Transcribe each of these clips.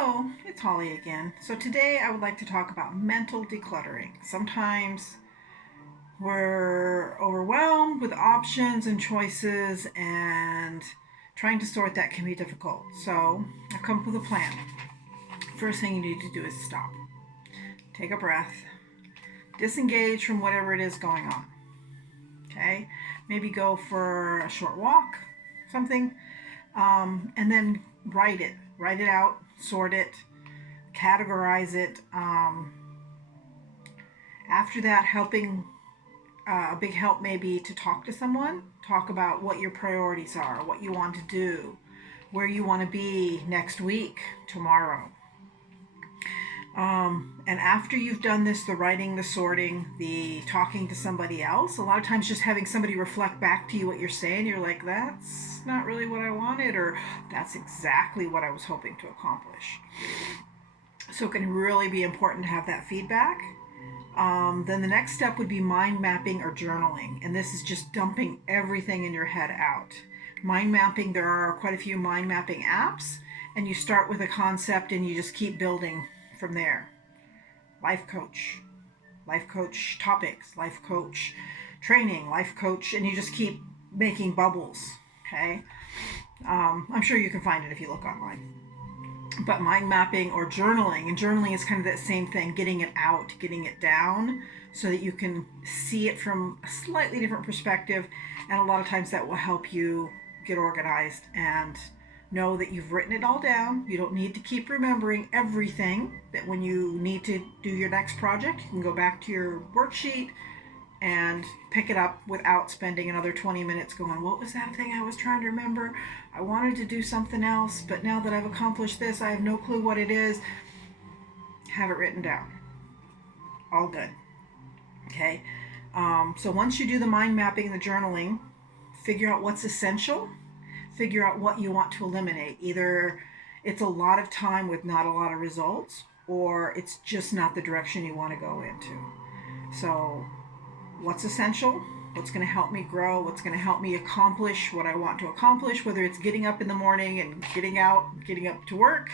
Hello, it's Holly again. So today I would like to talk about mental decluttering. Sometimes we're overwhelmed with options and choices, and trying to sort that can be difficult. So I've come up with a plan. First thing you need to do is stop, take a breath, disengage from whatever it is going on. Okay? Maybe go for a short walk, something, and then write it out, sort it, categorize it. After that, helping a big help may be to talk to someone, talk about what your priorities are, what you want to do, where you want to be next week, tomorrow. And after you've done this, the writing, the sorting, the talking to somebody else, a lot of times just having somebody reflect back to you what you're saying, you're like, that's not really what I wanted, or that's exactly what I was hoping to accomplish. So it can really be important to have that feedback. Then the next step would be mind mapping or journaling. And this is just dumping everything in your head out. Mind mapping, there are quite a few mind mapping apps, and you start with a concept and you just keep building from there. Life coach topics, life coach training, life coach, and you just keep making bubbles. Okay. I'm sure you can find it if you look online. But mind mapping or journaling, and journaling is kind of that same thing, getting it out, getting it down so that you can see it from a slightly different perspective. And a lot of times that will help you get organized and know that you've written it all down. You don't need to keep remembering everything, that when you need to do your next project, you can go back to your worksheet and pick it up without spending another 20 minutes going, what was that thing I was trying to remember? I wanted to do something else, but now that I've accomplished this, I have no clue what it is. Have it written down. All good. Okay. So once you do the mind mapping, the journaling, figure out what's essential, figure out what you want to eliminate. Either it's a lot of time with not a lot of results, or it's just not the direction you want to go into. So what's essential, what's going to help me grow, what's going to help me accomplish what I want to accomplish, whether it's getting up in the morning and getting up to work,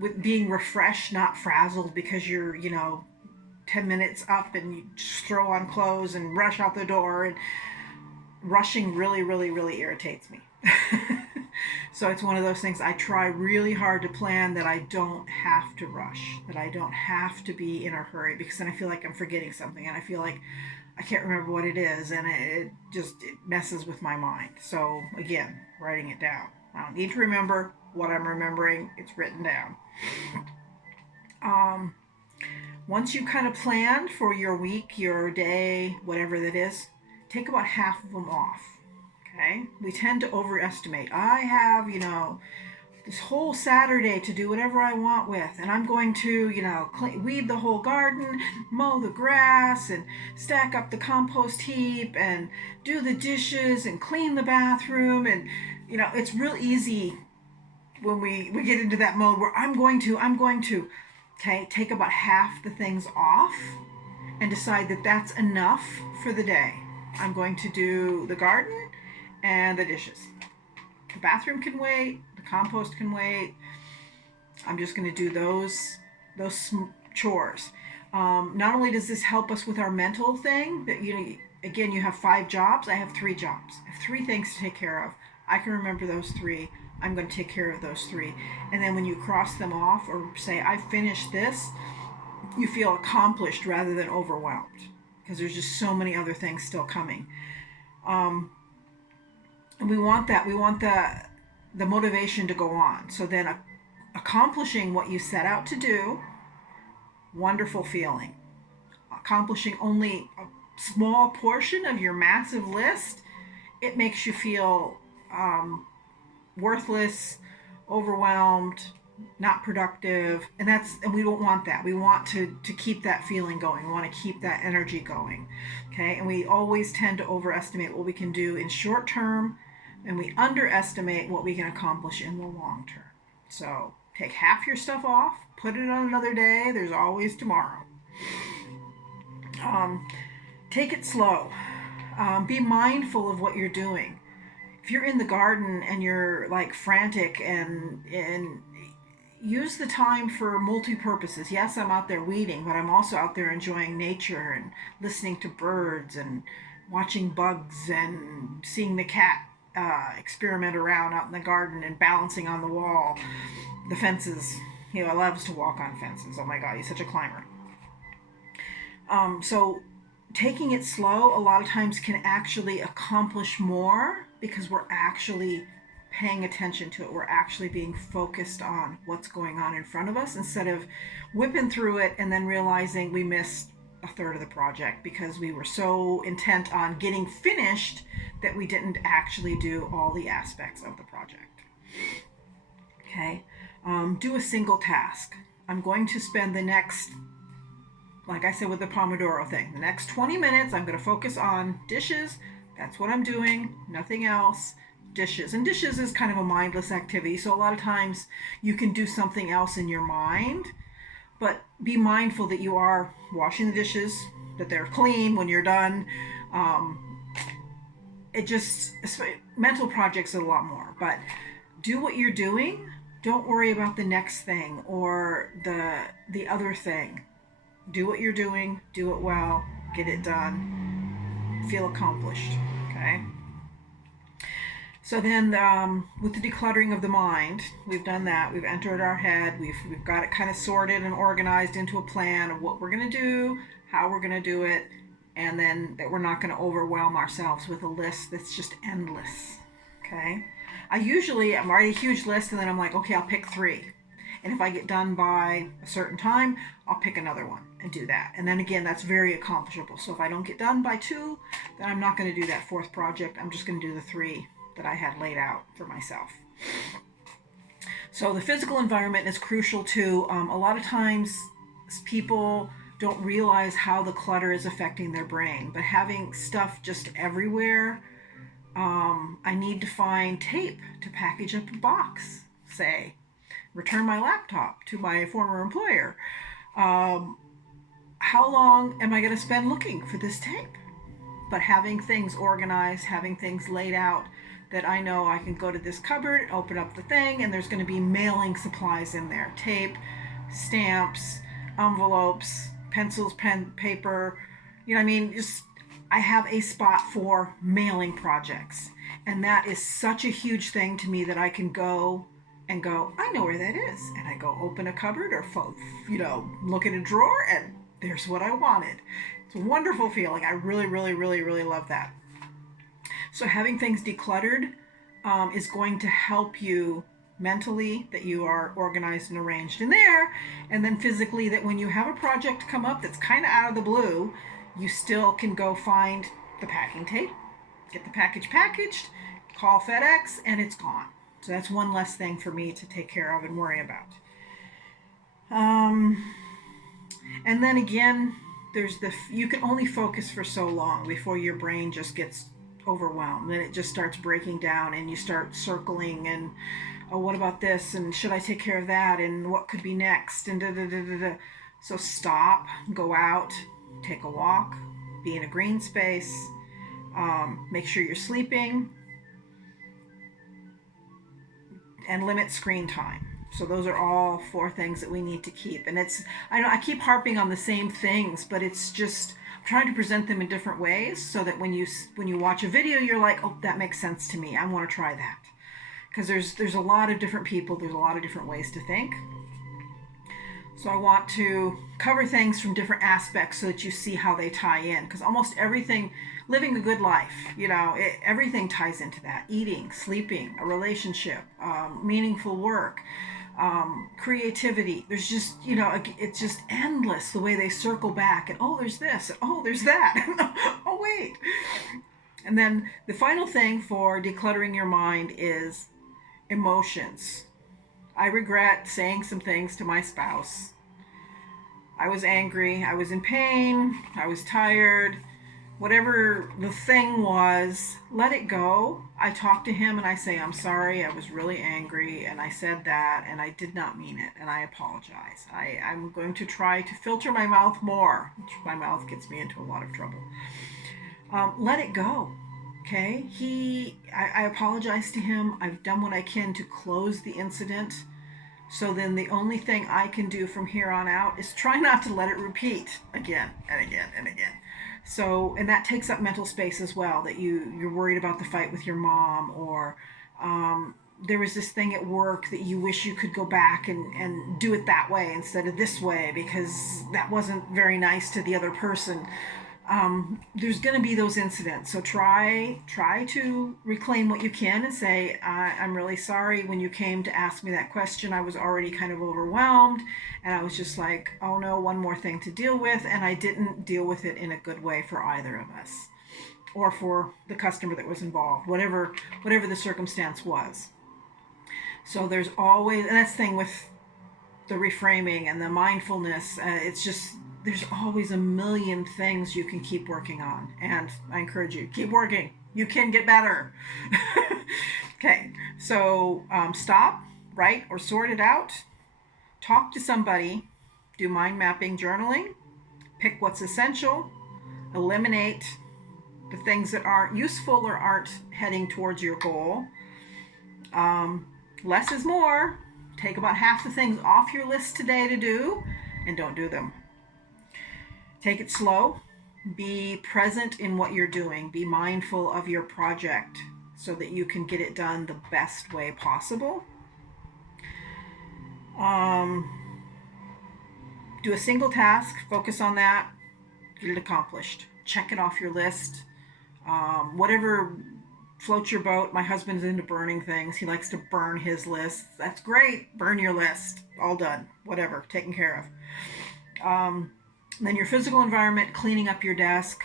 with being refreshed, not frazzled because you're, 10 minutes up and you just throw on clothes and rush out the door. And rushing really, really, really irritates me. So it's one of those things I try really hard to plan, that I don't have to rush, that I don't have to be in a hurry, because then I feel like I'm forgetting something and I feel like I can't remember what it is, and it messes with my mind. So again, writing it down. I don't need to remember what I'm remembering, it's written down. Um, Once you kind of planned for your week, your day, whatever that is, take about half of them off. Okay? We tend to overestimate. I have, this whole Saturday to do whatever I want with, and I'm going to, weed the whole garden, mow the grass, and stack up the compost heap, and do the dishes, and clean the bathroom, and, it's real easy when we get into that mode where I'm going to. Okay, take about half the things off and decide that that's enough for the day. I'm going to do the garden and the dishes. The bathroom can wait, the compost can wait. I'm just going to do those chores. Not only does this help us with our mental thing, that again, you have 5 jobs. I have 3 jobs. I have 3 things to take care of. I can remember those 3. I'm going to take care of those 3. And then when you cross them off, or say, I finished this, you feel accomplished rather than overwhelmed, because there's just so many other things still coming. And we want that. We want the motivation to go on. So then accomplishing what you set out to do, wonderful feeling. Accomplishing only a small portion of your massive list, it makes you feel worthless, overwhelmed, not productive, and we don't want that. We want to keep that feeling going. We want to keep that energy going. Okay, and we always tend to overestimate what we can do in short term, and we underestimate what we can accomplish in the long term. So take half your stuff off, put it on another day. There's always tomorrow. Take it slow. Be mindful of what you're doing. If you're in the garden and you're like frantic and use the time for multi-purposes. Yes, I'm out there weeding, but I'm also out there enjoying nature and listening to birds and watching bugs and seeing the cat experiment around out in the garden and balancing on the wall. The fences. He loves to walk on fences. Oh my God, he's such a climber. So taking it slow a lot of times can actually accomplish more because we're actually paying attention to it. We're actually being focused on what's going on in front of us instead of whipping through it and then realizing we missed a third of the project because we were so intent on getting finished that we didn't actually do all the aspects of the project. Okay, do a single task. I'm going to spend the next, like I said with the Pomodoro thing, the next 20 minutes I'm going to focus on dishes. That's what I'm doing, nothing else. Dishes. And dishes is kind of a mindless activity, so a lot of times you can do something else in your mind, but be mindful that you are washing the dishes, that they're clean when you're done. It just, mental projects are a lot more, but do what you're doing. Don't worry about the next thing or the other thing. Do what you're doing, do it well, get it done, feel accomplished. Okay. So then, with the decluttering of the mind, we've done that. We've entered our head. We've got it kind of sorted and organized into a plan of what we're going to do, how we're going to do it, and then that we're not going to overwhelm ourselves with a list that's just endless. Okay. I'm writing a huge list, and then I'm like, okay, I'll pick 3. And if I get done by a certain time, I'll pick another one and do that. And then again, that's very accomplishable. So if I don't get done by 2, then I'm not going to do that 4th project. I'm just going to do the 3 that I had laid out for myself. So the physical environment is crucial too. A lot of times people don't realize how the clutter is affecting their brain, but having stuff just everywhere, I need to find tape to package up a box, say, return my laptop to my former employer. How long am I going to spend looking for this tape? But having things organized, having things laid out, that I know I can go to this cupboard, open up the thing, and there's going to be mailing supplies in there. Tape, stamps, envelopes, pencils, pen, paper. You know what I mean? I have a spot for mailing projects. And that is such a huge thing to me that I can go, I know where that is. And I go open a cupboard or, look in a drawer and there's what I wanted. It's a wonderful feeling. I really, really, really, really love that. So having things decluttered is going to help you mentally, that you are organized and arranged in there, and then physically that when you have a project come up that's kind of out of the blue, you still can go find the packing tape, get the package packaged, call FedEx, and it's gone. So that's one less thing for me to take care of and worry about. And then again, you can only focus for so long before your brain just gets overwhelmed. Then it just starts breaking down and you start circling and, oh, what about this? And should I take care of that? And what could be next? And da da da da da. So stop, go out, take a walk, be in a green space, make sure you're sleeping, and limit screen time. So those are all 4 things that we need to keep. And I know I keep harping on the same things, but it's just trying to present them in different ways so that when you watch a video, you're like, oh, that makes sense to me. I want to try that. Because there's a lot of different people. There's a lot of different ways to think. So I want to cover things from different aspects so that you see how they tie in. Because almost everything, living a good life, everything ties into that. Eating, sleeping, a relationship, meaningful work, creativity. There's just, it's just endless the way they circle back. And oh, there's this. And, oh, there's that. Oh, wait. And then the final thing for decluttering your mind is emotions. I regret saying some things to my spouse. I was angry. I was in pain. I was tired. Whatever the thing was, let it go. I talk to him and I say, I'm sorry. I was really angry and I said that and I did not mean it and I apologize. I'm going to try to filter my mouth more. My mouth gets me into a lot of trouble. Let it go. Okay? I apologize to him. I've done what I can to close the incident So then the only thing I can do from here on out is try not to let it repeat again and again and again. So, and that takes up mental space as well, that you're worried about the fight with your mom, or there was this thing at work that you wish you could go back and do it that way instead of this way because that wasn't very nice to the other person. There's going to be those incidents, so try to reclaim what you can and say, I'm really sorry. When you came to ask me that question, I was already kind of overwhelmed, and I was just like, oh no, one more thing to deal with, and I didn't deal with it in a good way for either of us or for the customer that was involved, whatever the circumstance was. So there's always, and that's the thing with the reframing and the mindfulness, it's just, there's always a million things you can keep working on, and I encourage you, keep working. You can get better. Okay, so stop, write or sort it out, talk to somebody, do mind mapping, journaling, pick what's essential, eliminate the things that aren't useful or aren't heading towards your goal. Less is more. Take about half the things off your list today to do and don't do them. Take it slow. Be present in what you're doing. Be mindful of your project so that you can get it done the best way possible. Do a single task, focus on that, get it accomplished. Check it off your list. Whatever floats your boat. My husband's into burning things. He likes to burn his lists. That's great. Burn your list. All done. Whatever. Taken care of. Then your physical environment, cleaning up your desk,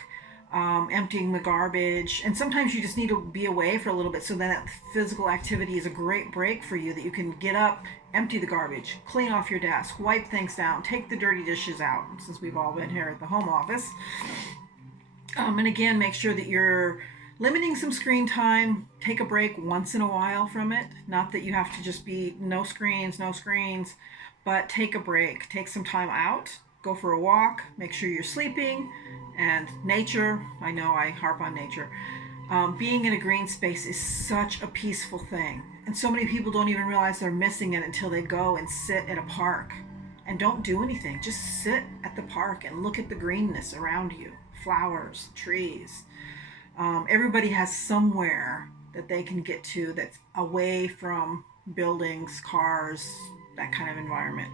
emptying the garbage. And sometimes you just need to be away for a little bit. So then that physical activity is a great break for you, that you can get up, empty the garbage, clean off your desk, wipe things down, take the dirty dishes out, since we've all been here at the home office. And again, make sure that you're limiting some screen time. Take a break once in a while from it. Not that you have to just be no screens, but take a break. Take some time out. Go for a walk. Make sure you're sleeping. And nature, I know I harp on nature. Being in a green space is such a peaceful thing. And so many people don't even realize they're missing it until they go and sit at a park. And don't do anything. Just sit at the park and look at the greenness around you. Flowers, trees. Everybody has somewhere that they can get to that's away from buildings, cars, that kind of environment.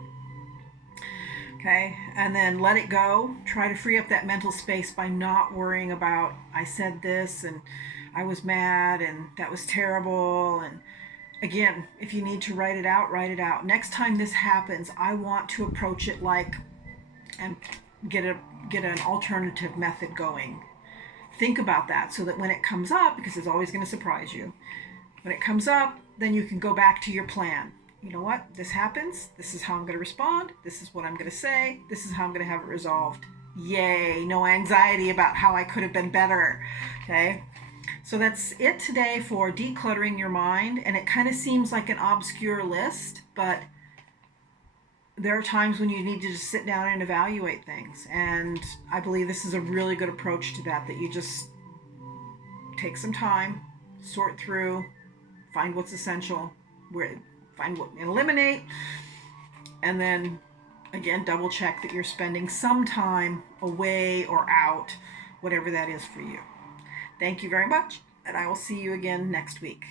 Okay, and then let it go. Try to free up that mental space by not worrying about, I said this and I was mad and that was terrible. And again, if you need to write it out, write it out. Next time this happens, I want to approach it like, and get an alternative method going. Think about that so that when it comes up, because it's always going to surprise you, when it comes up, then you can go back to your plan. You know what? This happens. This is how I'm going to respond. This is what I'm going to say. This is how I'm going to have it resolved. Yay. No anxiety about how I could have been better. Okay. So that's it today for decluttering your mind. And it kind of seems like an obscure list, but there are times when you need to just sit down and evaluate things. And I believe this is a really good approach to that you just take some time, sort through, find what's essential, find what eliminate, and then again, double check that you're spending some time away or out, whatever that is for you. Thank you very much, and I will see you again next week.